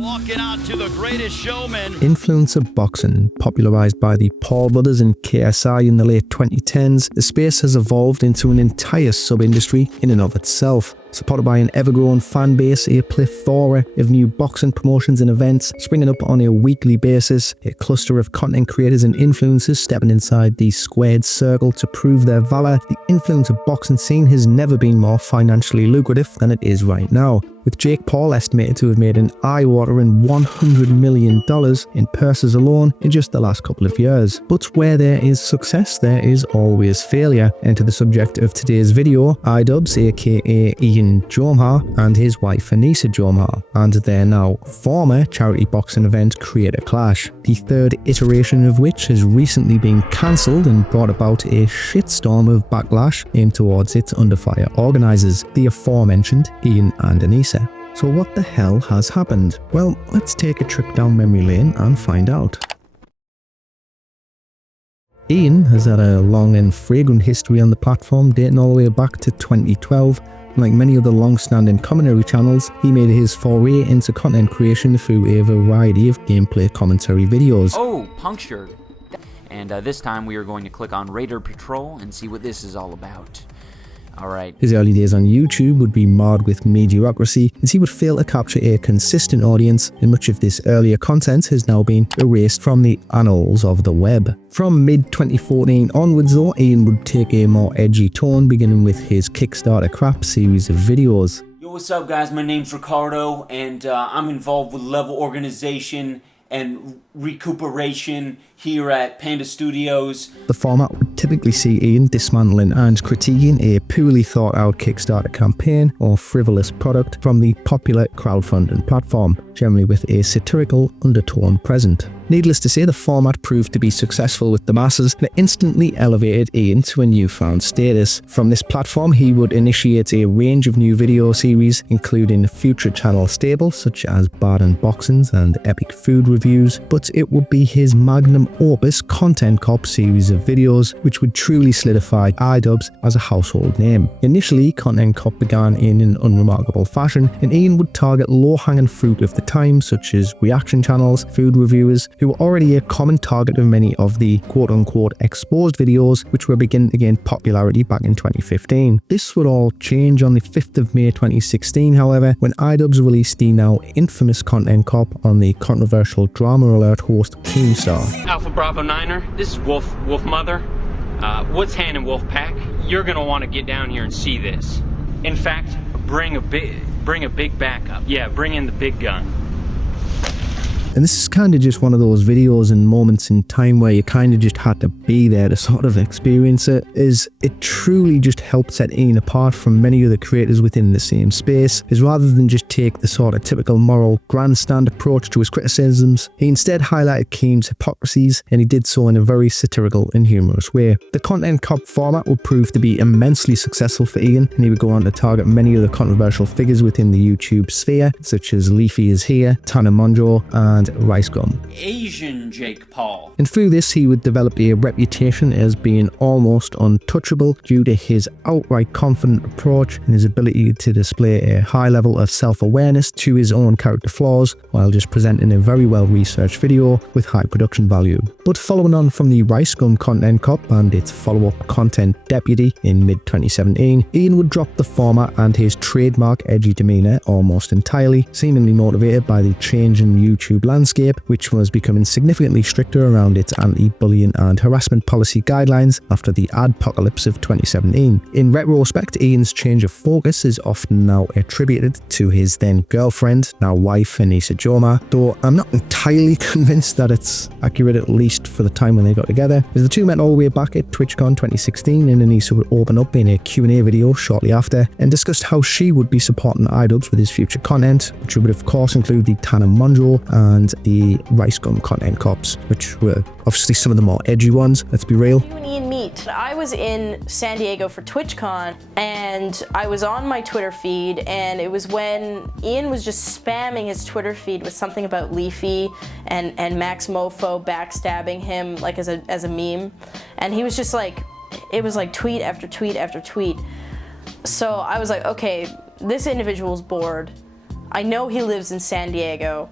Walking out to the greatest showman. Influencer boxing, popularized by the Paul brothers and KSI in the late 2010s, the space has evolved into an entire sub-industry in and of itself. Supported by an ever-growing fan base, a plethora of new boxing promotions and events springing up on a weekly basis, a cluster of content creators and influencers stepping inside the squared circle to prove their valor, the influencer boxing scene has never been more financially lucrative than it is right now, with Jake Paul estimated to have made an eye-watering $100 million in purses alone in just the last couple of years. But where there is success, there is always failure. And to the subject of today's video, iDubbbz, aka Anisa Jomha, and his wife Anisa Jomha, and their now former charity boxing event Creator Clash, the third iteration of which has recently been cancelled and brought about a shitstorm of backlash aimed towards its under fire organisers, the aforementioned Ian and Anisa. So what the hell has happened? Well, let's take a trip down memory lane and find out. Ian has had a long and fragrant history on the platform dating all the way back to 2012. Like many other long-standing commentary channels, he made his foray into content creation through a variety of gameplay commentary videos. Oh, punctured. And this time we are going to click on Raider Patrol and see what this is all about. Alright. His early days on YouTube would be marred with mediocrity, as he would fail to capture a consistent audience, and much of this earlier content has now been erased from the annals of the web. From mid-2014 onwards though, Ian would take a more edgy tone, beginning with his Kickstarter crap series of videos. Yo, what's up guys, my name's Ricardo, and I'm involved with level organization and recuperation here at Panda Studios. The format would typically see Ian dismantling and critiquing a poorly thought out Kickstarter campaign or frivolous product from the popular crowdfunding platform, generally with a satirical undertone present. Needless to say, the format proved to be successful with the masses and it instantly elevated Ian to a newfound status. From this platform, he would initiate a range of new video series, including future channel staples such as Bad Unboxings and Epic Food Reviews, but it would be his magnum opus Content Cop series of videos which would truly solidify iDubbbz as a household name. Initially, Content Cop began in an unremarkable fashion, and Ian would target low-hanging fruit of the time such as reaction channels, food reviewers, who were already a common target of many of the quote-unquote exposed videos which were beginning to gain popularity back in 2015. This would all change on the 5th of May 2016, however, when iDubbbz released the now infamous Content Cop on the controversial Drama Alert host Keemstar. Alpha Bravo Niner, this is Wolf Mother. What's hand in Wolf Pack? You're gonna want to get down here and see this. In fact, bring a big backup. Yeah, bring in the big gun. And this is kind of just one of those videos and moments in time where you kind of just had to be there to sort of experience it, as it truly just helped set Ian apart from many other creators within the same space, as rather than just take the sort of typical moral grandstand approach to his criticisms, he instead highlighted Keem's hypocrisies, and he did so in a very satirical and humorous way. The Content Cop format would prove to be immensely successful for Ian, and he would go on to target many other controversial figures within the YouTube sphere, such as Leafy is Here, Tana Mongeau, and Rice Gum. Asian Jake Paul. And through this, he would develop a reputation as being almost untouchable due to his outright confident approach and his ability to display a high level of self-awareness to his own character flaws, while just presenting a very well-researched video with high production value. But following on from the Rice Gum Content Cop and its follow-up Content Deputy in mid-2017, Ian would drop the format and his trademark edgy demeanour almost entirely, seemingly motivated by the change in YouTube landscape, which was becoming significantly stricter around its anti-bullying and harassment policy guidelines after the adpocalypse of 2017. In retrospect, Ian's change of focus is often now attributed to his then girlfriend, now wife, Anisa Jomha, though I'm not entirely convinced that it's accurate, at least for the time when they got together, as the two met all the way back at TwitchCon 2016, and Anisa would open up in a Q&A video shortly after and discussed how she would be supporting iDubbbz with his future content, which would of course include the Tana Mongeau and the Rice Gum Content Cops, which were obviously some of the more edgy ones, let's be real. You and Ian meet. I was in San Diego for TwitchCon, and I was on my Twitter feed, and it was when Ian was just spamming his Twitter feed with something about Leafy and Max Mofo backstabbing him like as a meme, and he was just like, it was like tweet after tweet after tweet. So I was like, okay, this individual's bored. I know he lives in San Diego.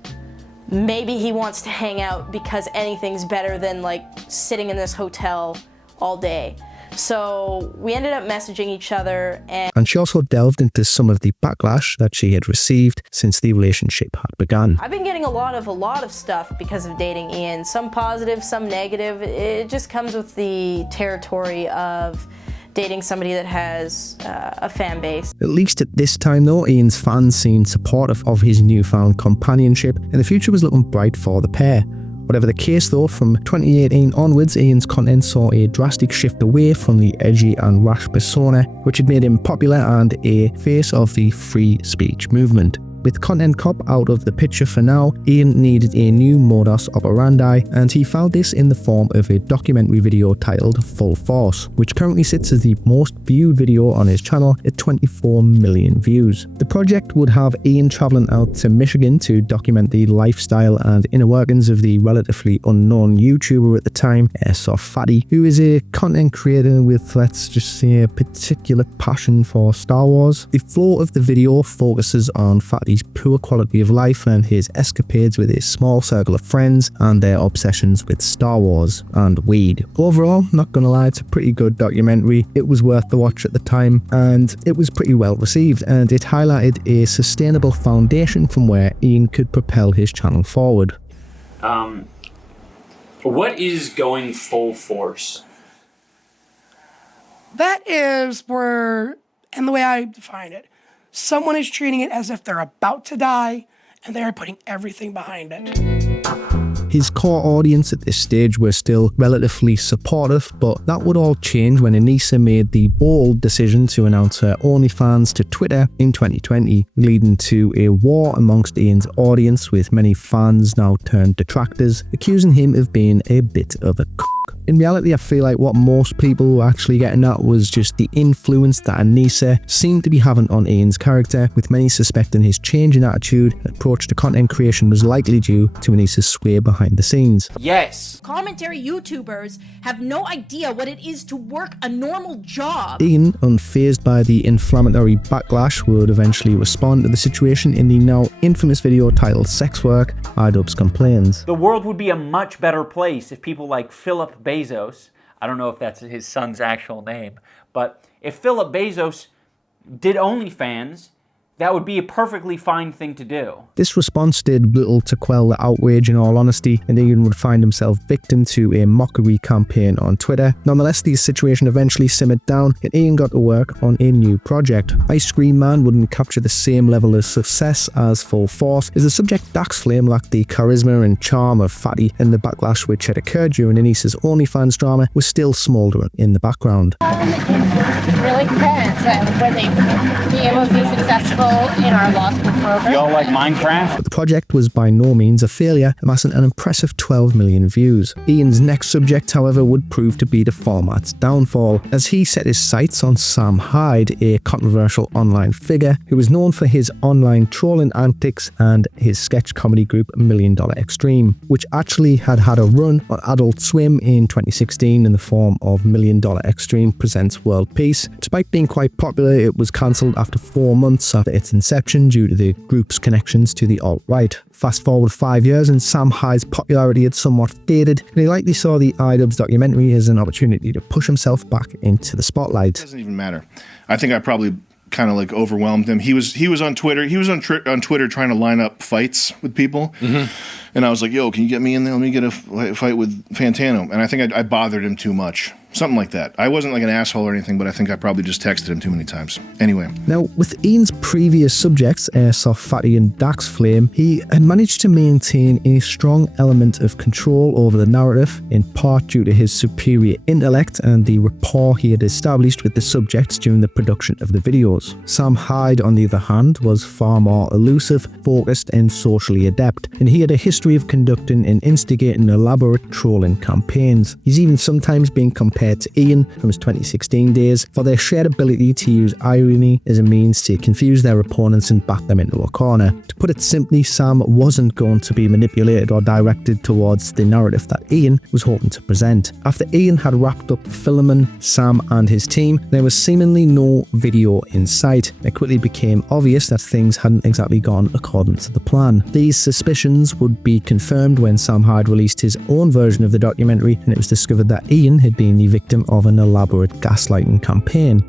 maybe he wants to hang out because anything's better than like sitting in this hotel all day. So we ended up messaging each other, and she also delved into some of the backlash that she had received since the relationship had begun. I've been getting a lot of stuff because of dating Ian. Some positive, some negative. It just comes with the territory of dating somebody that has a fan base. At least at this time though, Ian's fans seemed supportive of his newfound companionship, and the future was looking bright for the pair. Whatever the case though, from 2018 onwards, Ian's content saw a drastic shift away from the edgy and rash persona, which had made him popular and a face of the free speech movement. With Content Cop out of the picture for now, Ian needed a new modus operandi, and he found this in the form of a documentary video titled Full Force, which currently sits as the most viewed video on his channel at 24 million views. The project would have Ian travelling out to Michigan to document the lifestyle and inner workings of the relatively unknown YouTuber at the time, Airsoft Fatty, who is a content creator with, let's just say, a particular passion for Star Wars. The flow of the video focuses on Fatty's poor quality of life and his escapades with his small circle of friends and their obsessions with Star Wars and weed. Overall, not gonna lie, it's a pretty good documentary. It was worth the watch at the time, and it was pretty well received, and it highlighted a sustainable foundation from where Ian could propel his channel forward. What is going full force? That is where, and the way I define it, someone is treating it as if they're about to die, and they are putting everything behind it. His core audience at this stage were still relatively supportive, but that would all change when Anisa made the bold decision to announce her OnlyFans to Twitter in 2020, leading to a war amongst Ian's audience, with many fans now turned detractors, accusing him of being a bit of a c***. In reality, I feel like what most people were actually getting at was just the influence that Anisa seemed to be having on Ian's character, with many suspecting his change in attitude and approach to content creation was likely due to Anisa's sway behind the scenes. Yes. Commentary YouTubers have no idea what it is to work a normal job. Ian, unfazed by the inflammatory backlash, would eventually respond to the situation in the now infamous video titled Sex Work, iDubbbz Complains. The world would be a much better place if people like Philip Bezos, I don't know if that's his son's actual name, but if Philip Bezos did OnlyFans, that would be a perfectly fine thing to do. This response did little to quell the outrage, in all honesty, and Ian would find himself victim to a mockery campaign on Twitter. Nonetheless, the situation eventually simmered down, and Ian got to work on a new project. Ice Cream Man wouldn't capture the same level of success as Full Force, as the subject Dax Flame lacked the charisma and charm of Fatty, and the backlash which had occurred during Anisa's OnlyFans drama was still smouldering in the background. Really depends on when they be able to be successful in our law school program. Y'all like Minecraft? But the project was by no means a failure, amassing an impressive 12 million views. Ian's next subject, however, would prove to be the format's downfall, as he set his sights on Sam Hyde, a controversial online figure who was known for his online trolling antics and his sketch comedy group $1 Million Extreme, which actually had a run on Adult Swim in 2016 in the form of $1 Million Extreme Presents World Peace. Despite being quite popular, it was cancelled after 4 months after its inception due to the group's connections to the alt-right. Fast forward 5 years and Sam Hyde's popularity had somewhat faded, and he likely saw the iDubbbz documentary as an opportunity to push himself back into the spotlight. It doesn't even matter. I think I probably kind of like overwhelmed him. He was on Twitter. He was on Twitter trying to line up fights with people. And I was like, yo, can you get me in there? Let me get a fight with Fantano. And I think I bothered him too much. Something like that. I wasn't like an asshole or anything, but I think I probably just texted him too many times. Anyway. Now, with Ian's previous subjects, Airsoft Fatty and Dax Flame, he had managed to maintain a strong element of control over the narrative, in part due to his superior intellect and the rapport he had established with the subjects during the production of the videos. Sam Hyde, on the other hand, was far more elusive, focused and socially adept, and he had a history of conducting and instigating elaborate trolling campaigns. He's even sometimes been compared compared to Ian from his 2016 days for their shared ability to use irony as a means to confuse their opponents and back them into a corner. To put it simply, Sam wasn't going to be manipulated or directed towards the narrative that Ian was hoping to present. After Ian had wrapped up filming Sam and his team, there was seemingly no video in sight. It quickly became obvious that things hadn't exactly gone according to the plan. These suspicions would be confirmed when Sam Hyde released his own version of the documentary, and it was discovered that Ian had been the victim of an elaborate gaslighting campaign.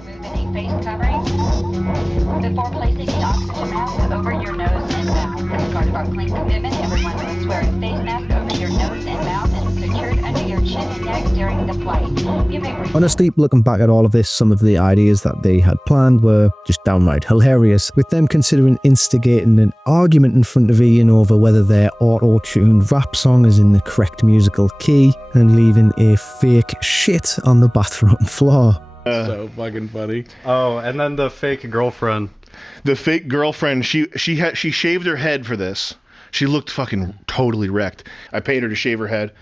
Remove any face covering before placing the oxygen mask over your nose and mouth. As part of our clean commitment, everyone must wear a face mask over your nose and mouth and secured under your chin and neck during the flight. Honestly, looking back at all of this, some of the ideas that they had planned were just downright hilarious, with them considering instigating an argument in front of Ian over whether their auto-tuned rap song is in the correct musical key, and leaving a fake shit on the bathroom floor. So fucking funny. Oh, and then the fake girlfriend. The fake girlfriend, she shaved her head for this. She looked fucking totally wrecked. I paid her to shave her head,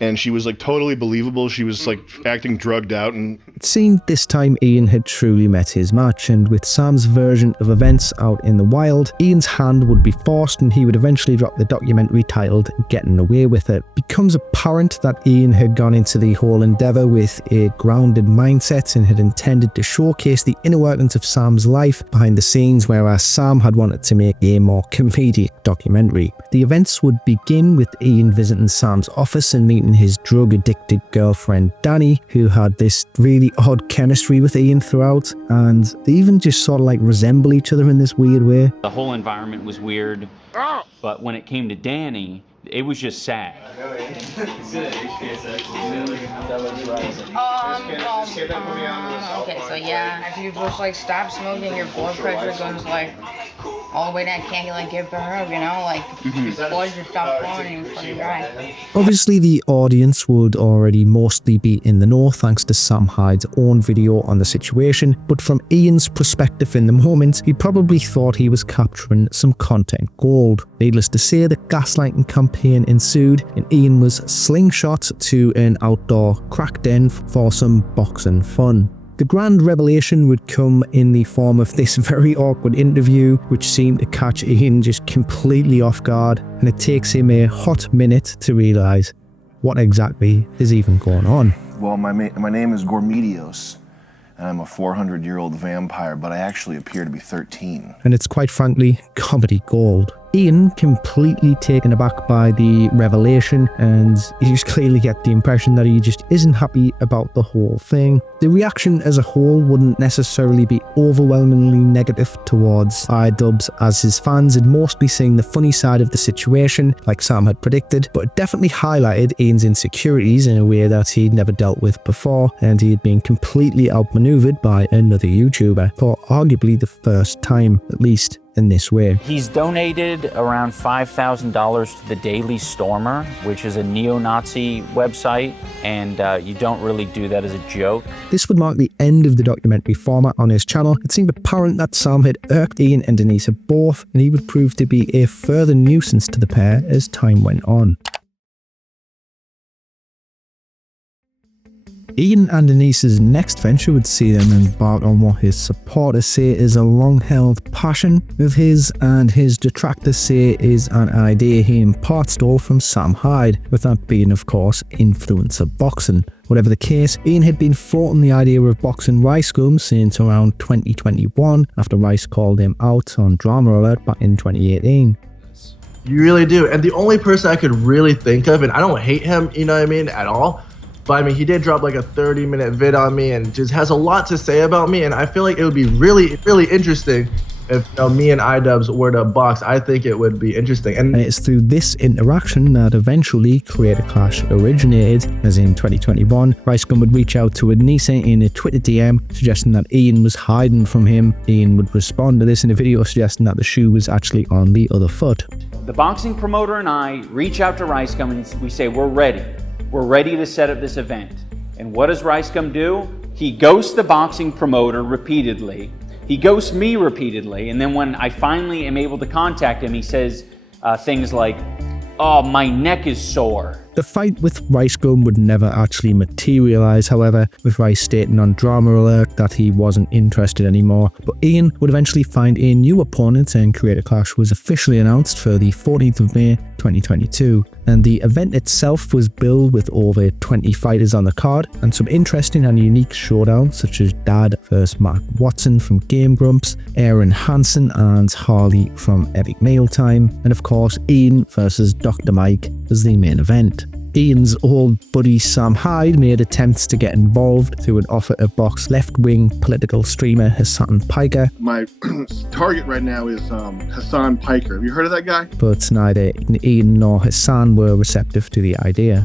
and she was like totally believable. She was like acting drugged out. And it seemed this time Ian had truly met his match, and with Sam's version of events out in the wild, Ian's hand would be forced and he would eventually drop the documentary titled Getting Away With It. It becomes apparent that Ian had gone into the whole endeavour with a grounded mindset and had intended to showcase the inner workings of Sam's life behind the scenes, whereas Sam had wanted to make a more comedic documentary. The events would begin with Ian visiting Sam's office and meeting his drug-addicted girlfriend Danny, who had this really odd chemistry with Ian throughout, and they even just sort of like resemble each other in this weird way. The whole environment was weird, but when it came to Danny, it was just sad. Okay, so yeah, if you just like stop smoking, your blood pressure goes like all the way down, can't you like give a hug, you know, like blood just stop flowing and you're pretty dry. Obviously, the audience would already mostly be in the know thanks to Sam Hyde's own video on the situation, but from Ian's perspective in the moment, he probably thought he was capturing some content gold. Needless to say, the gaslighting campaign ensued, and Ian was slingshot to an outdoor crack den for some boxing fun. The grand revelation would come in the form of this very awkward interview, which seemed to catch Ian just completely off guard, and it takes him a hot minute to realise what exactly is even going on. Well, my name is Gormedios, and I'm a 400-year-old vampire, but I actually appear to be 13. And it's quite frankly comedy gold. Ian, completely taken aback by the revelation, and you just clearly get the impression that he just isn't happy about the whole thing. The reaction as a whole wouldn't necessarily be overwhelmingly negative towards iDubbbz, as his fans had mostly seen the funny side of the situation, like Sam had predicted, but it definitely highlighted Ian's insecurities in a way that he'd never dealt with before, and he had been completely outmaneuvered by another YouTuber, for arguably the first time, at least in this way. He's donated around $5,000 to the Daily Stormer, which is a neo-Nazi website, and you don't really do that as a joke. This would mark the end of the documentary format on his channel. It seemed apparent that Sam had irked Ian and Anisa both, and he would prove to be a further nuisance to the pair as time went on. Ian and Anisa's next venture would see them embark on what his supporters say is a long-held passion of his, and his detractors say is an idea he in part stole from Sam Hyde, with that being, of course, influencer boxing. Whatever the case, Ian had been floating the idea of boxing Ricegum since around 2021, after Rice called him out on Drama Alert back in 2018. You really do, and the only person I could really think of, and I don't hate him, you know what I mean, at all, but I mean, he did drop like a 30-minute vid on me and just has a lot to say about me, and I feel like it would be really, really interesting if me and iDubbbz were to box. I think it would be interesting. And it's through this interaction that eventually Creator Clash originated, as in 2021, Ricegum would reach out to Anisa in a Twitter DM suggesting that Ian was hiding from him. Ian would respond to this in a video suggesting that the shoe was actually on the other foot. The boxing promoter and I reach out to Ricegum and we say, we're ready. We're ready to set up this event. And what does Ricegum do? He ghosts the boxing promoter repeatedly. He ghosts me repeatedly. And then when I finally am able to contact him, he says things like, oh, my neck is sore. The fight with Rice Gum would never actually materialise, however, with Rice stating on Drama Alert that he wasn't interested anymore. But Ian would eventually find a new opponent, and Creator Clash was officially announced for the 14th of May 2022. And the event itself was billed with over 20 fighters on the card, and some interesting and unique showdowns such as Dad vs Mark Watson from Game Grumps, Aaron Hansen and Harley from Epic Mealtime, and of course Ian versus Dr. Mike as the main event. Ian's old buddy Sam Hyde made attempts to get involved through an offer to box left-wing political streamer Hassan Piker. My target right now is Hassan Piker. Have you heard of that guy? But neither Ian nor Hassan were receptive to the idea.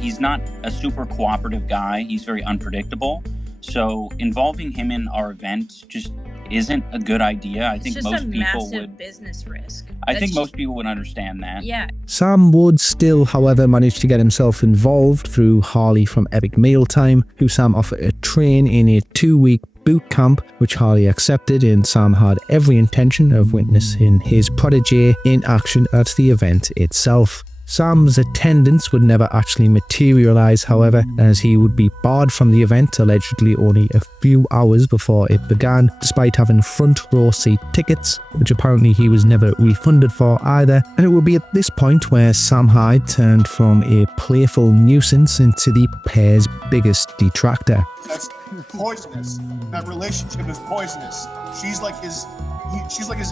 He's not a super cooperative guy. He's very unpredictable. So involving him in our event just isn't a good idea. I think most people would. Business risk. I think most people would understand that. Yeah. Sam would still, however, manage to get himself involved through Harley from Epic Mealtime, who Sam offered to train in a 2-week boot camp, which Harley accepted, and Sam had every intention of witnessing his protege in action at the event itself. Sam's attendance would never actually materialise, however, as he would be barred from the event allegedly only a few hours before it began, despite having front row seat tickets, which apparently he was never refunded for either. And it would be at this point where Sam Hyde turned from a playful nuisance into the pair's biggest detractor. That's poisonous. That relationship is poisonous. She's like his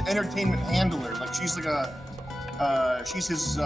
entertainment handler. Like she's his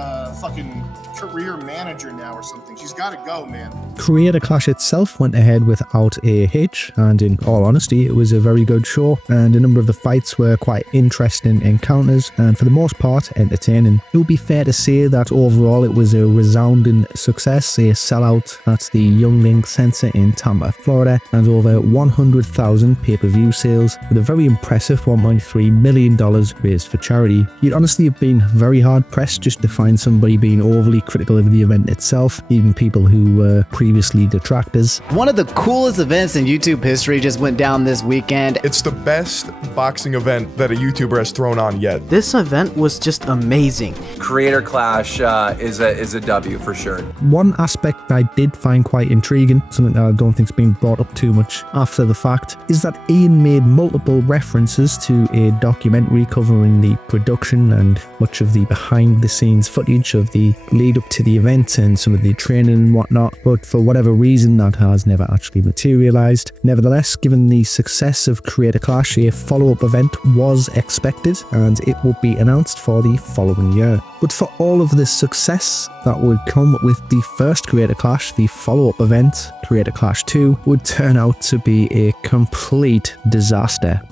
fucking career manager now or something. She's got to go, man. Creator Clash itself went ahead without a hitch, and in all honesty, it was a very good show, and a number of the fights were quite interesting encounters, and for the most part, entertaining. It would be fair to say that overall it was a resounding success, a sellout at the Youngling Center in Tampa, Florida, and over 100,000 pay-per-view sales, with a very impressive $1.3 million raised for charity. You'd honestly have been very hard-pressed just to find somebody being overly critical of the event itself, even people who were previously detractors. One of the coolest events in YouTube history just went down this weekend. It's the best boxing event that a YouTuber has thrown on yet. This event was just amazing. Creator Clash is a W for sure. One aspect I did find quite intriguing, something that I don't think's been brought up too much after the fact, is that Ian made multiple references to a documentary covering the production and much of the behind the scenes footage of the lead up to the event and some of the training and whatnot, but for whatever reason that has never actually materialized. Nevertheless, given the success of Creator Clash, a follow-up event was expected and it would be announced for the following year. But for all of this success that would come with the first Creator Clash, the follow-up event, Creator Clash 2, would turn out to be a complete disaster.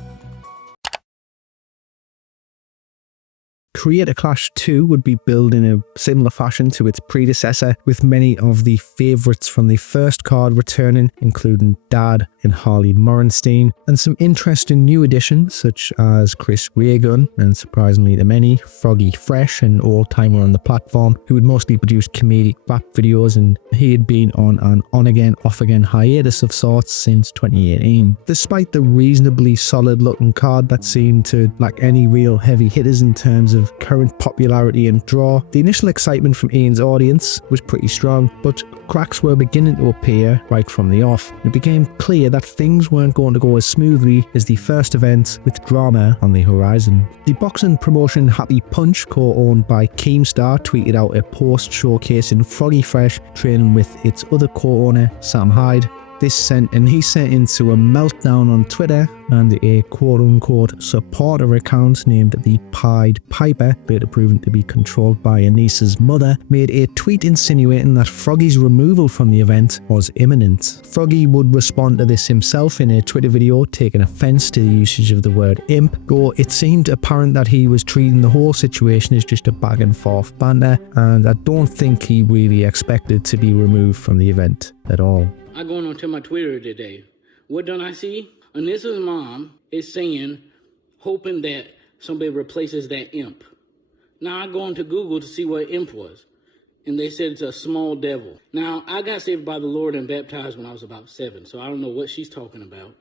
Creator Clash 2 would be billed in a similar fashion to its predecessor, with many of the favourites from the first card returning, including Dad and Harley Morenstein, and some interesting new additions such as Chris Raygun, and surprisingly to many, Froggy Fresh, an old-timer on the platform who would mostly produce comedic rap videos, and he had been on an on-again, off-again hiatus of sorts since 2018. Despite the reasonably solid-looking card that seemed to lack any real heavy hitters in terms of current popularity and draw, the initial excitement from Ian's audience was pretty strong, but cracks were beginning to appear right from the off. It became clear that things weren't going to go as smoothly as the first event, with drama on the horizon. The boxing promotion Happy Punch, co-owned by Keemstar, tweeted out a post showcasing Froggy Fresh training with its other co-owner, Sam Hyde. He sent into a meltdown on Twitter, and a quote-unquote supporter account named the Pied Piper, later proven to be controlled by Anisa's mother, made a tweet insinuating that Froggy's removal from the event was imminent. Froggy would respond to this himself in a Twitter video, taking offence to the usage of the word imp, though it seemed apparent that he was treating the whole situation as just a back and forth banter, and I don't think he really expected to be removed from the event at all. I going onto my Twitter today. What done I see? Anissa's mom is saying, hoping that somebody replaces that imp. Now I go onto Google to see what imp was, and they said it's a small devil. Now I got saved by the Lord and baptized when I was about 7, so I don't know what she's talking about.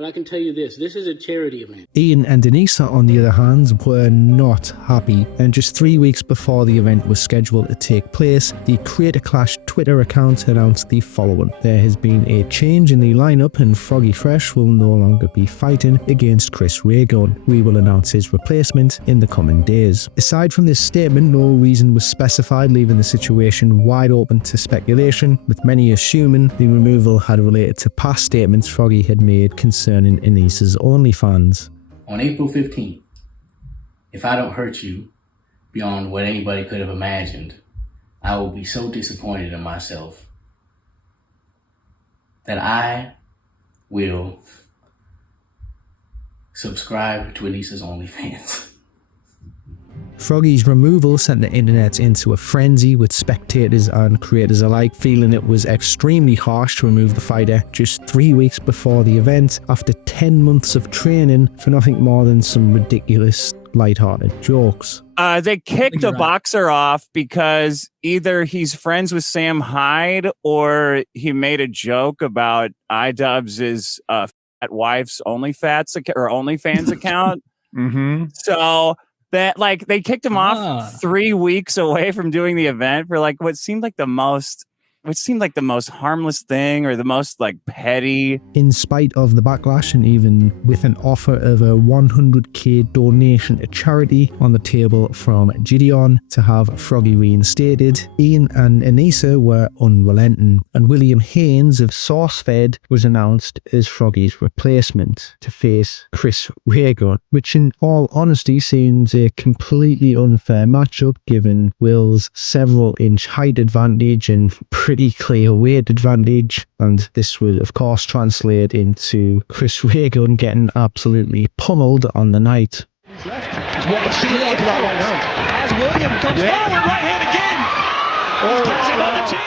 But I can tell you this is a charity event. Ian and Anisa, on the other hand, were not happy, and just 3 weeks before the event was scheduled to take place, the Creator Clash Twitter account announced the following: there has been a change in the lineup and Froggy Fresh will no longer be fighting against Chris Raygun. We will announce his replacement in the coming days. Aside from this statement, no reason was specified, leaving the situation wide open to speculation, with many assuming the removal had related to past statements Froggy had made concerning Anisa's OnlyFans. On April 15th, if I don't hurt you beyond what anybody could have imagined, I will be so disappointed in myself that I will subscribe to Anisa's OnlyFans. Froggy's removal sent the internet into a frenzy, with spectators and creators alike feeling it was extremely harsh to remove the fighter just 3 weeks before the event, after 10 months of training for nothing more than some ridiculous, lighthearted jokes. They kicked a boxer off because either he's friends with Sam Hyde or he made a joke about iDubbbz's fat wife's OnlyFans account. Mm-hmm. So that, like, they kicked him off 3 weeks away from doing the event for like what seemed like the most harmless thing, or the most like petty. In spite of the backlash, and even with an offer of a 100k donation to charity on the table from Gideon to have Froggy reinstated, Ian and Anisa were unrelenting, and William Haynes of SourceFed was announced as Froggy's replacement to face Chris Raygun, which in all honesty seems a completely unfair matchup given Will's several inch height advantage and pretty clear weight advantage, and this will of course translate into Chris Raygun getting absolutely pummeled on the night. As William comes forward, right hand again. Takes him on the chin.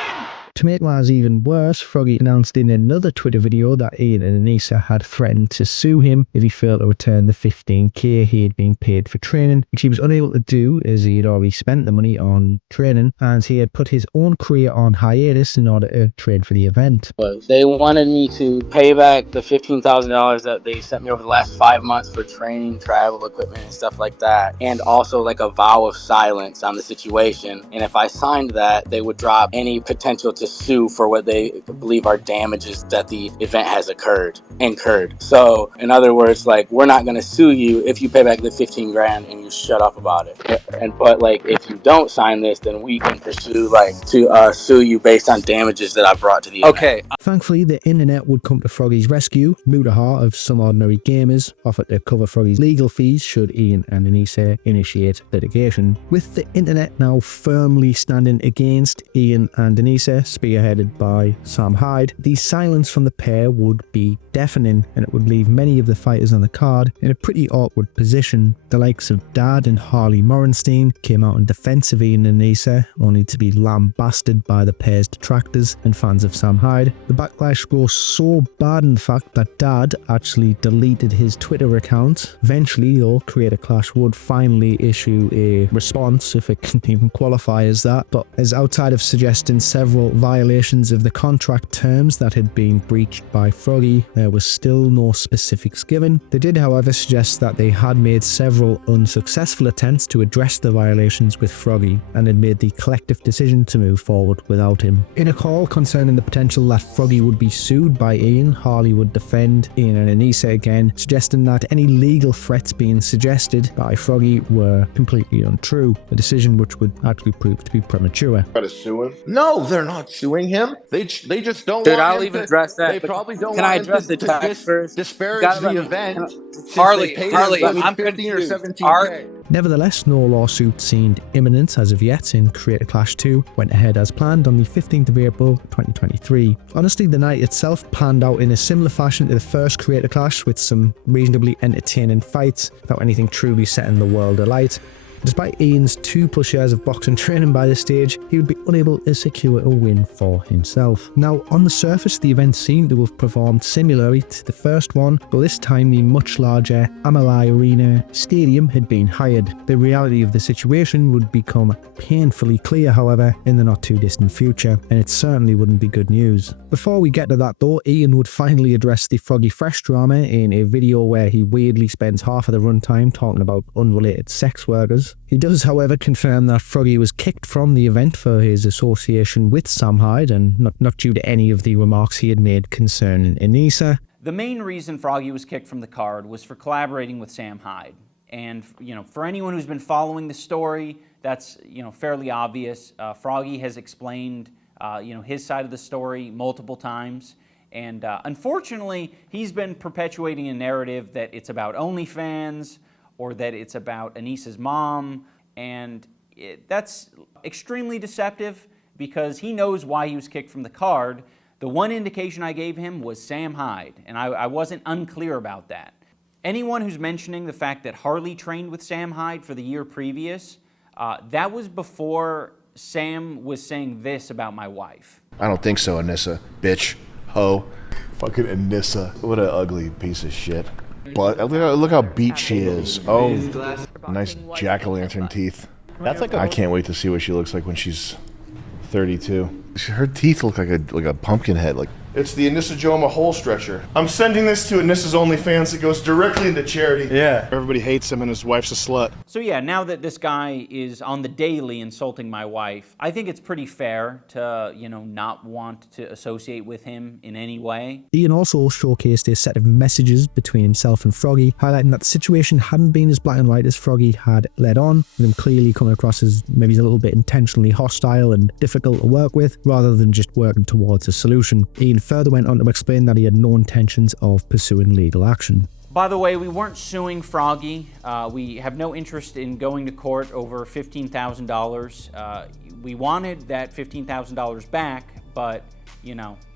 To make matters even worse, Froggy announced in another Twitter video that Ian and Anisa had threatened to sue him if he failed to return the 15k he had been paid for training, which he was unable to do as he had already spent the money on training, and he had put his own career on hiatus in order to train for the event. They wanted me to pay back the $15,000 that they sent me over the last 5 months for training, travel, equipment, and stuff like that, and also like a vow of silence on the situation. And if I signed that, they would drop any potential to sue for what they believe are damages that the event has incurred. So in other words, like, we're not going to sue you if you pay back the 15 grand and you shut up about it. But like, if you don't sign this, then we can pursue to sue you based on damages that I brought to the event. Okay. Thankfully, the internet would come to Froggy's rescue. Mutaha of Some Ordinary Gamers offered to cover Froggy's legal fees should Ian and Anisa initiate litigation. With the internet now firmly standing against Ian and Anisa, spearheaded by Sam Hyde, the silence from the pair would be deafening, and it would leave many of the fighters on the card in a pretty awkward position. The likes of Dad and Harley Morenstein came out in defense of Ian and Anisa, only to be lambasted by the pair's detractors and fans of Sam Hyde. The backlash goes so bad, in fact, that Dad actually deleted his Twitter account. Eventually, though, Creator Clash would finally issue a response, if it can even qualify as that, but as outside of suggesting several violations of the contract terms that had been breached by Froggy, there was still no specifics given. They did, however, suggest that they had made several unsuccessful attempts to address the violations with Froggy, and had made the collective decision to move forward without him. In a call concerning the potential that Froggy would be sued by Ian, Harley would defend Ian and Anisa again, suggesting that any legal threats being suggested by Froggy were completely untrue, a decision which would actually prove to be premature. Try to sue him? No, they're not suing him. They just don't Dude, want I'll him even to, address that. They probably don't can want I him address to, the tax first? disparage the event. Harley, I'm 15 or 17K. Nevertheless, no lawsuit seemed imminent as of yet, and Creator Clash 2 went ahead as planned on the 15th of April 2023. Honestly, the night itself panned out in a similar fashion to the first Creator Clash, with some reasonably entertaining fights without anything truly setting the world alight. Despite Ian's 2+ years of boxing training by this stage, he would be unable to secure a win for himself. Now, on the surface, the event seemed to have performed similarly to the first one, but this time the much larger Amelie Arena stadium had been hired. The reality of the situation would become painfully clear, however, in the not too distant future, and it certainly wouldn't be good news. Before we get to that though, Ian would finally address the Froggy Fresh drama in a video where he weirdly spends half of the runtime talking about unrelated sex workers. He does, however, confirm that Froggy was kicked from the event for his association with Sam Hyde, and not due to any of the remarks he had made concerning Anisa. The main reason Froggy was kicked from the card was for collaborating with Sam Hyde. And, for anyone who's been following the story, that's, fairly obvious. Froggy has explained, his side of the story multiple times. And unfortunately, he's been perpetuating a narrative that it's about OnlyFans or that it's about Anisa's mom. And that's extremely deceptive because he knows why he was kicked from the card. The one indication I gave him was Sam Hyde, and I wasn't unclear about that. Anyone who's mentioning the fact that Harley trained with Sam Hyde for the year previous, that was before Sam was saying this about my wife. I don't think so, Anisa. Bitch. Ho. Fucking Anisa. What an ugly piece of shit. But look how beat she is. Oh, nice jack-o'-lantern teeth. That's like I can't wait to see what she looks like when she's 32. Her teeth look like a pumpkin head. It's the Anisa Jomha hole stretcher. I'm sending this to Anisa's OnlyFans. It goes directly into charity. Yeah. Everybody hates him and his wife's a slut. So yeah, now that this guy is on the daily insulting my wife, I think it's pretty fair to, not want to associate with him in any way. Ian also showcased a set of messages between himself and Froggy, highlighting that the situation hadn't been as black and white as Froggy had led on, with him clearly coming across as maybe a little bit intentionally hostile and difficult to work with, rather than just working towards a solution. Ian further went on to explain that he had no intentions of pursuing legal action. By the way, we weren't suing Froggy. We have no interest in going to court over $15,000. We wanted that $15,000 back, but,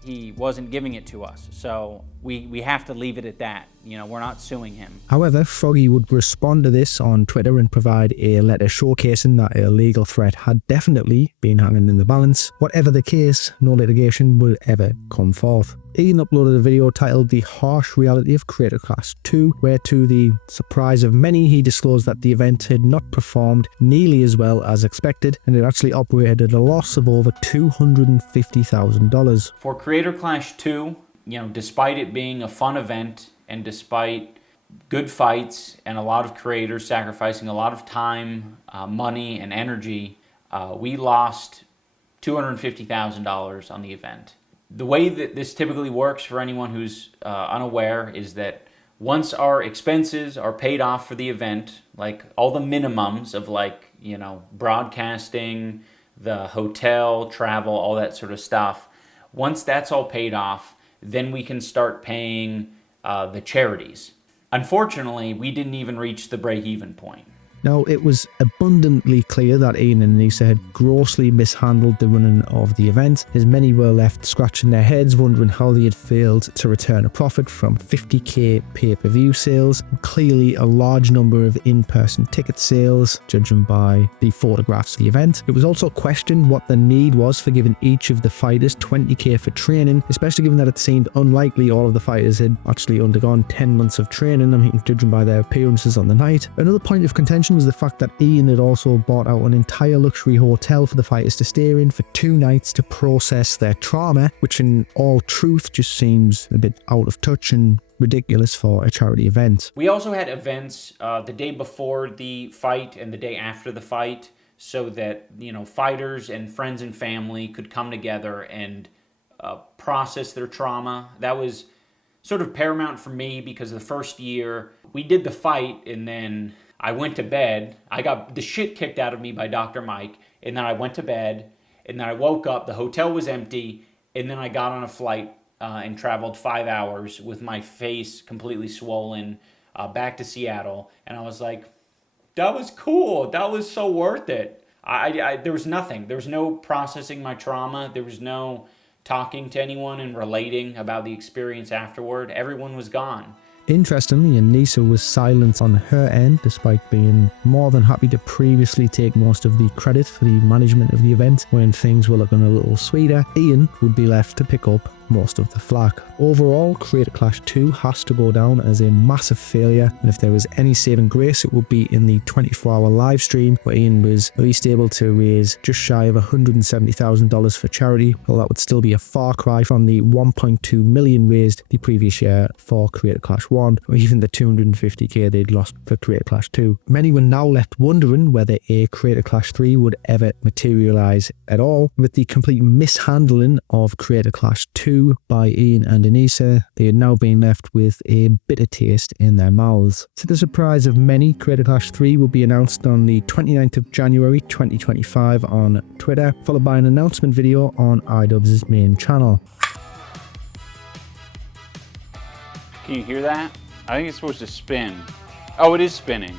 he wasn't giving it to us. So we have to leave it at that. We're not suing him. However, Froggy would respond to this on Twitter and provide a letter showcasing that a legal threat had definitely been hanging in the balance. Whatever the case, no litigation would ever come forth. Ian uploaded a video titled The Harsh Reality of Creator Clash 2, where to the surprise of many, he disclosed that the event had not performed nearly as well as expected, and it actually operated at a loss of over $250,000. For Creator Clash 2, despite it being a fun event, and despite good fights and a lot of creators sacrificing a lot of time, money, and energy, we lost $250,000 on the event. The way that this typically works for anyone who's unaware is that once our expenses are paid off for the event, like all the minimums of broadcasting, the hotel, travel, all that sort of stuff, once that's all paid off, then we can start paying the charities. Unfortunately, we didn't even reach the break-even point. Now, it was abundantly clear that Ian and Anisa had grossly mishandled the running of the event, as many were left scratching their heads wondering how they had failed to return a profit from 50k pay-per-view sales, and clearly a large number of in-person ticket sales, judging by the photographs of the event. It was also questioned what the need was for giving each of the fighters 20k for training, especially given that it seemed unlikely all of the fighters had actually undergone 10 months of training, judging by their appearances on the night. Another point of contention was the fact that Ian had also bought out an entire luxury hotel for the fighters to stay in for 2 nights to process their trauma, which in all truth just seems a bit out of touch and ridiculous for a charity event. We also had events the day before the fight and the day after the fight, so that fighters and friends and family could come together and process their trauma. That was sort of paramount for me because the first year we did the fight and then I went to bed. I got the shit kicked out of me by Dr. Mike, and then I went to bed, and then I woke up, the hotel was empty, and then I got on a flight and traveled 5 hours with my face completely swollen back to Seattle, and I was like, that was cool, that was so worth it. There was nothing. There was no processing my trauma. There was no talking to anyone and relating about the experience afterward. Everyone was gone. Interestingly, Anisa was silent on her end, despite being more than happy to previously take most of the credit for the management of the event. When things were looking a little sweeter, Ian would be left to pick up most of the flack. Overall, Creator Clash 2 has to go down as a massive failure, and if there was any saving grace, it would be in the 24-hour live stream where Ian was at least able to raise just shy of $170,000 for charity, while that would still be a far cry from the 1.2 million raised the previous year for Creator Clash 1, or even the 250k they'd lost for Creator Clash 2. Many were now left wondering whether a Creator Clash 3 would ever materialise at all. With the complete mishandling of Creator Clash 2 by Ian and Anisa, they had now been left with a bitter taste in their mouths. To the surprise of many, Creator Clash 3 will be announced on the 29th of January 2025 on Twitter, followed by an announcement video on iDubbbz's main channel. Can you hear that? I think it's supposed to spin. Oh, it is spinning.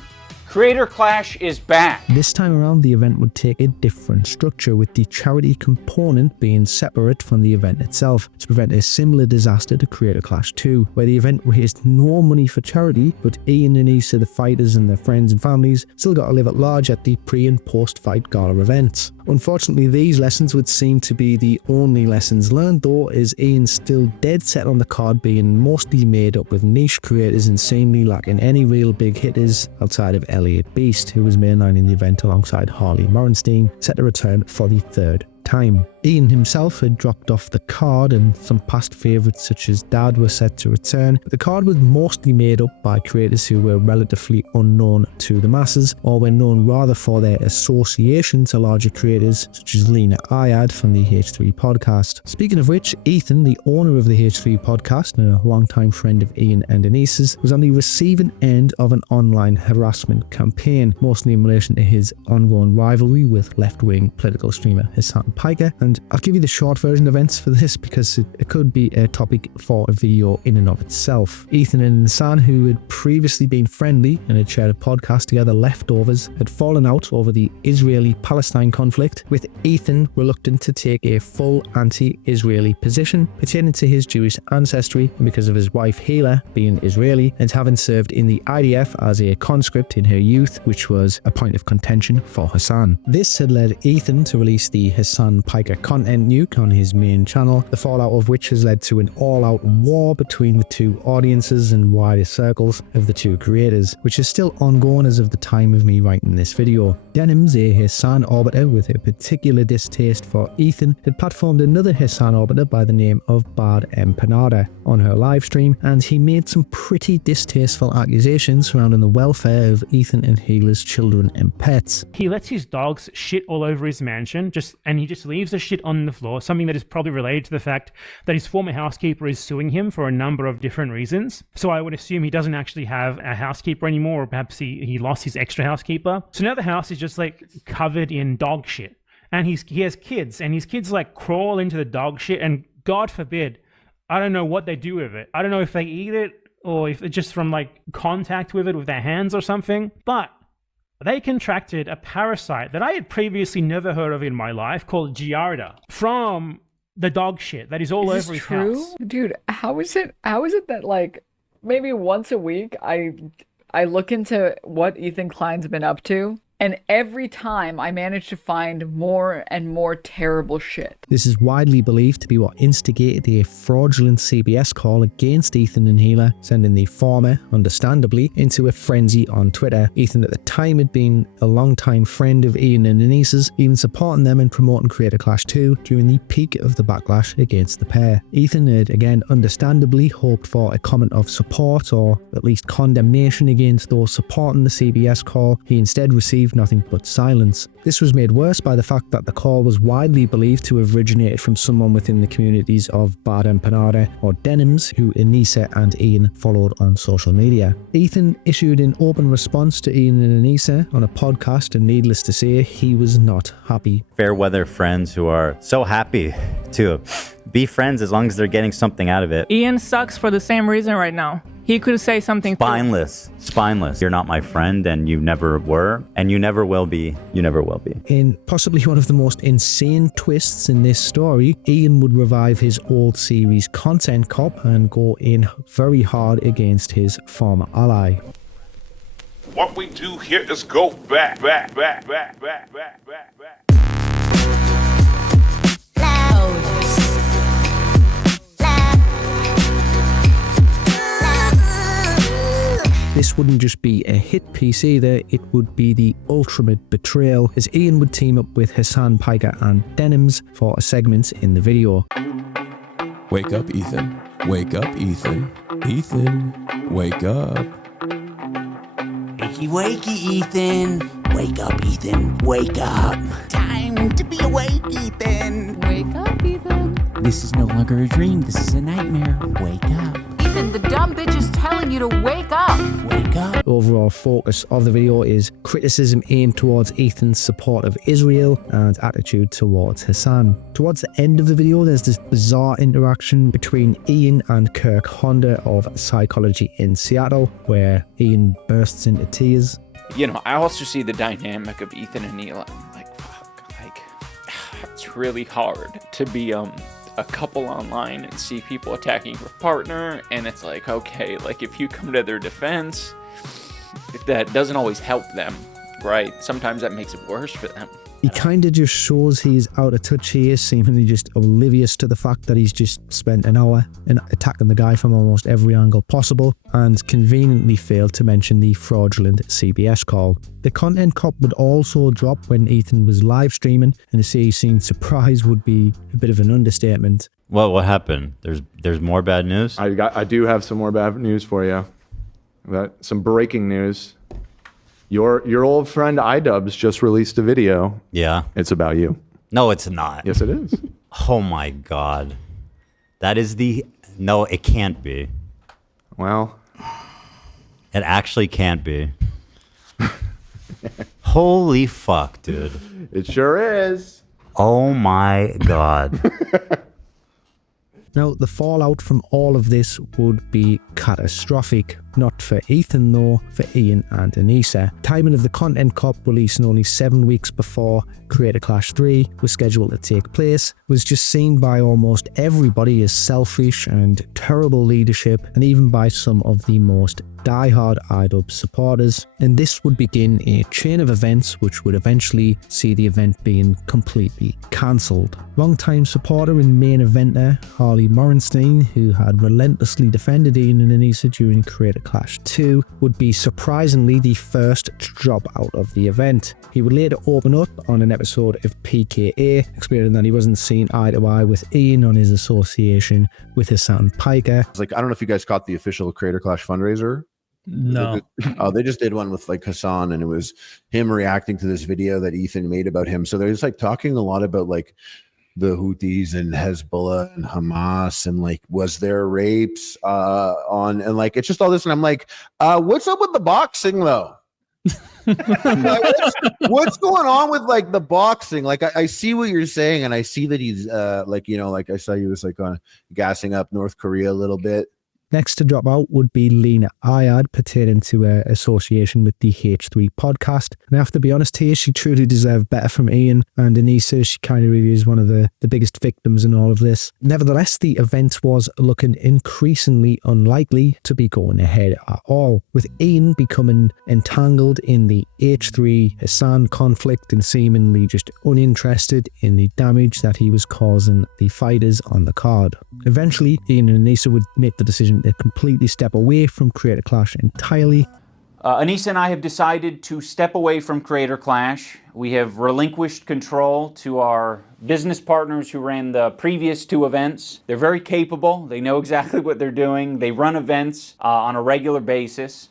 Creator Clash is back. This time around, the event would take a different structure, with the charity component being separate from the event itself, to prevent a similar disaster to Creator Clash 2, where the event raised no money for charity, but Ian and Anisa, the fighters and their friends and families, still got to live at large at the pre and post-fight gala events. Unfortunately, these lessons would seem to be the only lessons learned, though, as Ian's still dead set on the card being mostly made up with niche creators insanely lacking any real big hitters outside of Elliot Beast, who was mainlining the event alongside Harley Morenstein, set to return for the third time. Ian himself had dropped off the card, and some past favourites such as Dad were set to return. The card was mostly made up by creators who were relatively unknown to the masses, or were known rather for their association to larger creators such as Lena Ayad from the H3 podcast. Speaking of which, Ethan, the owner of the H3 podcast and a longtime friend of Ian and Anisa's, was on the receiving end of an online harassment campaign, mostly in relation to his ongoing rivalry with left-wing political streamer Hassan Piker. And I'll give you the short version of events for this because it could be a topic for a video in and of itself. Ethan and Hassan, who had previously been friendly and had shared a podcast together, Leftovers, had fallen out over the Israeli-Palestine conflict, with Ethan reluctant to take a full anti-Israeli position pertaining to his Jewish ancestry and because of his wife Hila being Israeli and having served in the IDF as a conscript in her youth, which was a point of contention for Hassan. This had led Ethan to release the Hassan Piker content nuke on his main channel, the fallout of which has led to an all-out war between the two audiences and wider circles of the two creators, which is still ongoing as of the time of me writing this video. iDubbbz, a Hassan orbiter with a particular distaste for Ethan, had platformed another Hassan orbiter by the name of Bad Empanada on her livestream, and he made some pretty distasteful accusations surrounding the welfare of Ethan and Hila's children and pets. He lets his dogs shit all over his mansion, and he just leaves the shit on the floor, something that is probably related to the fact that his former housekeeper is suing him for a number of different reasons. So I would assume he doesn't actually have a housekeeper anymore, or perhaps he lost his extra housekeeper. So now the house is just like covered in dog shit. And he has kids, and his kids like crawl into the dog shit, and God forbid, I don't know what they do with it. I don't know if they eat it or if it's just from like contact with it with their hands or something. But they contracted a parasite that I had previously never heard of in my life called Giardia from the dog shit that is all over his house. Dude, how is it that like maybe once a week I look into what Ethan Klein's been up to, and every time I manage to find more and more terrible shit. This is widely believed to be what instigated a fraudulent CBS call against Ethan and Hila, sending the former, understandably, into a frenzy on Twitter. Ethan at the time had been a long-time friend of Ian and Anisa's, even supporting them in promoting Creator Clash 2 during the peak of the backlash against the pair. Ethan had, again, understandably hoped for a comment of support or at least condemnation against those supporting the CBS call. He instead received nothing but silence. This was made worse by the fact that the call was widely believed to have originated from someone within the communities of Bad Empanada or iDubbbz, who Anisa and Ian followed on social media. Ethan issued an open response to Ian and Anisa on a podcast, and needless to say, he was not happy. Fair weather friends who are so happy to be friends as long as they're getting something out of it. Ian sucks for the same reason right now. He could say something. Spineless. You're not my friend, and you never were, and you never will be. You never will be. In possibly one of the most insane twists in this story, Ian would revive his old series Content Cop and go in very hard against his former ally. What we do here is go back. This wouldn't just be a hit piece either, it would be the ultimate betrayal, as Ian would team up with Hassan Piker and Denims for a segment in the video. Wake up, Ethan. Wake up, Ethan. Ethan, wake up. Wakey, wakey, Ethan. Wake up, Ethan. Wake up. Time to be awake, Ethan. Wake up, Ethan. This is no longer a dream. This is a nightmare. Wake up. Ethan, the dumb bitch is telling you to wake up. Wake up. The overall focus of the video is criticism aimed towards Ethan's support of Israel and attitude towards Hassan. Towards the end of the video, there's this bizarre interaction between Ian and Kirk Honda of Psychology in Seattle, where Ian bursts into tears. You know, I also see the dynamic of Ethan and Neil. I'm like, fuck, like, it's really hard to be a couple online and see people attacking your partner, and it's like, okay, like if you come to their defense, that doesn't always help them, right? Sometimes that makes it worse for them. He kind of just shows he's out of touch here, seemingly just oblivious to the fact that he's just spent an hour attacking the guy from almost every angle possible, and conveniently failed to mention the fraudulent CBS call. The Content Cop would also drop when Ethan was live streaming, and to say he seemed surprised would be a bit of an understatement. Well, what happened? There's more bad news? I do have some more bad news for you. Some breaking news. Your old friend iDubbbz just released a video. Yeah. It's about you. No, it's not. Yes, it is. Oh my God. That is no, it can't be. Well. It actually can't be. Holy fuck, dude. It sure is. Oh my God. Now, the fallout from all of this would be catastrophic. Not for Ethan though, for Ian and Anisa. Timing of the Content Cop releasing only 7 weeks before Creator Clash 3 was scheduled to take place was just seen by almost everybody as selfish and terrible leadership, and even by some of the most die-hard iDubbbz supporters, and this would begin a chain of events which would eventually see the event being completely cancelled. Longtime supporter and main eventer Harley Morenstein, who had relentlessly defended Ian and Anisa during Creator Clash 2, would be surprisingly the first to drop out of the event. He would later open up on an episode of PKA, explaining that he wasn't seeing eye to eye with Ian on his association with Hassan Piker. It's like, I don't know if you guys caught the official Creator Clash fundraiser. No. They just did one with like Hassan, and it was him reacting to this video that Ethan made about him. So they're just like talking a lot about like the Houthis and Hezbollah and Hamas, and like, was there rapes on, and like, it's just all this. And I'm like, what's up with the boxing though? Like, what's going on with like the boxing? Like, I see what you're saying, and I see that he's like, you know, like I saw he was like gassing up North Korea a little bit. Next to drop out would be Lena Ayad, pertaining to her association with the H3 podcast. And I have to be honest here, she truly deserved better from Ian and Anisa. She kind of really is one of the biggest victims in all of this. Nevertheless, the event was looking increasingly unlikely to be going ahead at all, with Ian becoming entangled in the H3 Hassan conflict and seemingly just uninterested in the damage that he was causing the fighters on the card. Eventually, Ian and Anisa would make the decision to completely step away from Creator Clash entirely. Anisa and I have decided to step away from Creator Clash. We have relinquished control to our business partners who ran the previous 2 events. They're very capable. They know exactly what they're doing. They run events on a regular basis.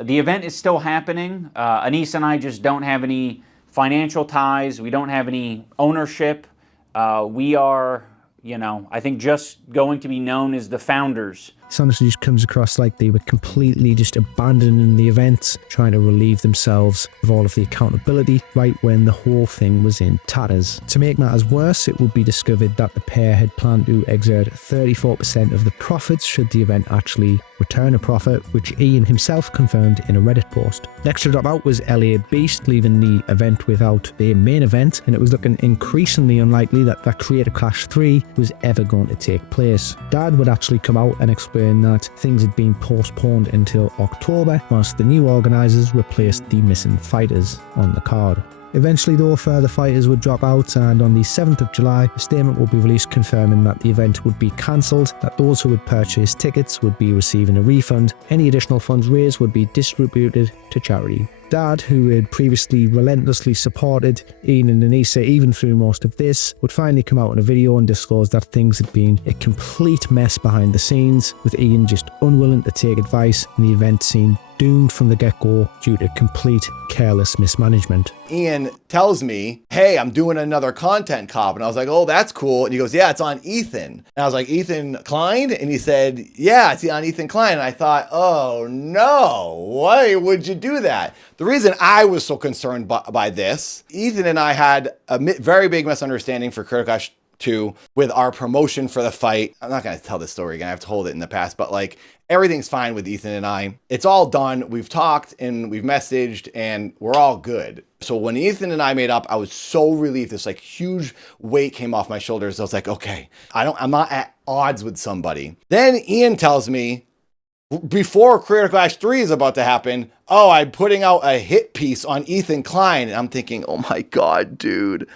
The event is still happening. Anisa and I just don't have any financial ties. We don't have any ownership. We are, you know, I think just going to be known as the founders This honestly just comes across like they were completely just abandoning the event, trying to relieve themselves of all of the accountability right when the whole thing was in tatters. To make matters worse, it would be discovered that the pair had planned to exert 34% of the profits should the event actually return a profit, which Ian himself confirmed in a Reddit post. Next to drop out was LA Beast, leaving the event without their main event, and it was looking increasingly unlikely that Creator Clash 3 was ever going to take place. Dad would actually come out and explain that things had been postponed until October, whilst the new organisers replaced the missing fighters on the card. Eventually though, further fighters would drop out, and on the 7th of July, a statement would be released confirming that the event would be cancelled, that those who had purchased tickets would be receiving a refund, any additional funds raised would be distributed to charity. Dad, who had previously relentlessly supported Ian and Anisa even through most of this, would finally come out in a video and disclose that things had been a complete mess behind the scenes, with Ian just unwilling to take advice and the event seemed doomed from the get-go due to complete careless mismanagement. Ian tells me, hey, I'm doing another content cop. And I was like, oh, that's cool. And he goes, yeah, it's on Ethan. And I was like, Ethan Klein? And he said, yeah, it's on Ethan Klein. And I thought, oh no, why would you do that? The reason I was so concerned by this, Ethan and I had a very big misunderstanding for Creator Clash 2 with our promotion for the fight. I'm not going to tell this story again. I've told it in the past, but like everything's fine with Ethan and I. It's all done. We've talked and we've messaged and we're all good. So when Ethan and I made up, I was so relieved. This like huge weight came off my shoulders. I was like, okay, I'm not at odds with somebody. Then Ian tells me, before Creator Clash 3 is about to happen, oh, I'm putting out a hit piece on Ethan Klein. And I'm thinking, oh my God, dude,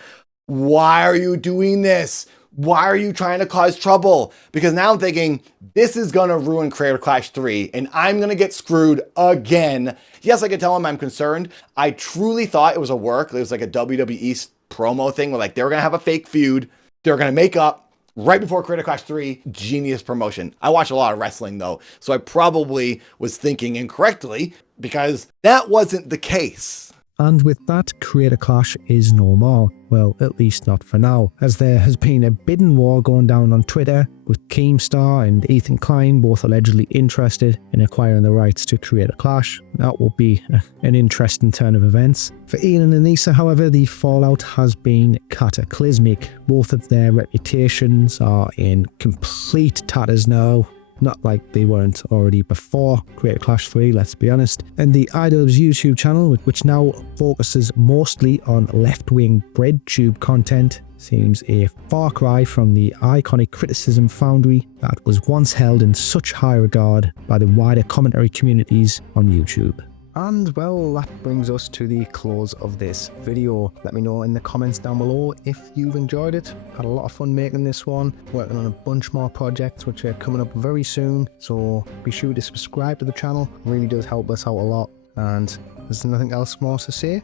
why are you doing this? Why are you trying to cause trouble? Because now I'm thinking, this is going to ruin Creator Clash 3 and I'm going to get screwed again. Yes, I can tell him I'm concerned. I truly thought it was a work. It was like a WWE promo thing where like they were going to have a fake feud. They were going to make up right before Creator Clash 3. Genius promotion. I watch a lot of wrestling though, so I probably was thinking incorrectly because that wasn't the case. And with that, Creator Clash is no more. Well, at least not for now, as there has been a bidding war going down on Twitter, with Keemstar and Ethan Klein both allegedly interested in acquiring the rights to Creator Clash. That will be an interesting turn of events. For Ian and Anisa, however, the fallout has been cataclysmic. Both of their reputations are in complete tatters now. Not like they weren't already before Creator Clash 3, let's be honest. And the iDubbbz YouTube channel, which now focuses mostly on left-wing breadtube content, seems a far cry from the iconic criticism foundry that was once held in such high regard by the wider commentary communities on YouTube. And well, that brings us to the close of this video. Let me know in the comments down below if you've enjoyed it. Had a lot of fun making this one, working on a bunch more projects which are coming up very soon, so be sure to subscribe to the channel. It really does help us out a lot. And there's nothing else more to say.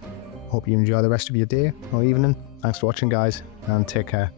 Hope you enjoy the rest of your day or evening. Thanks for watching, guys, and take care.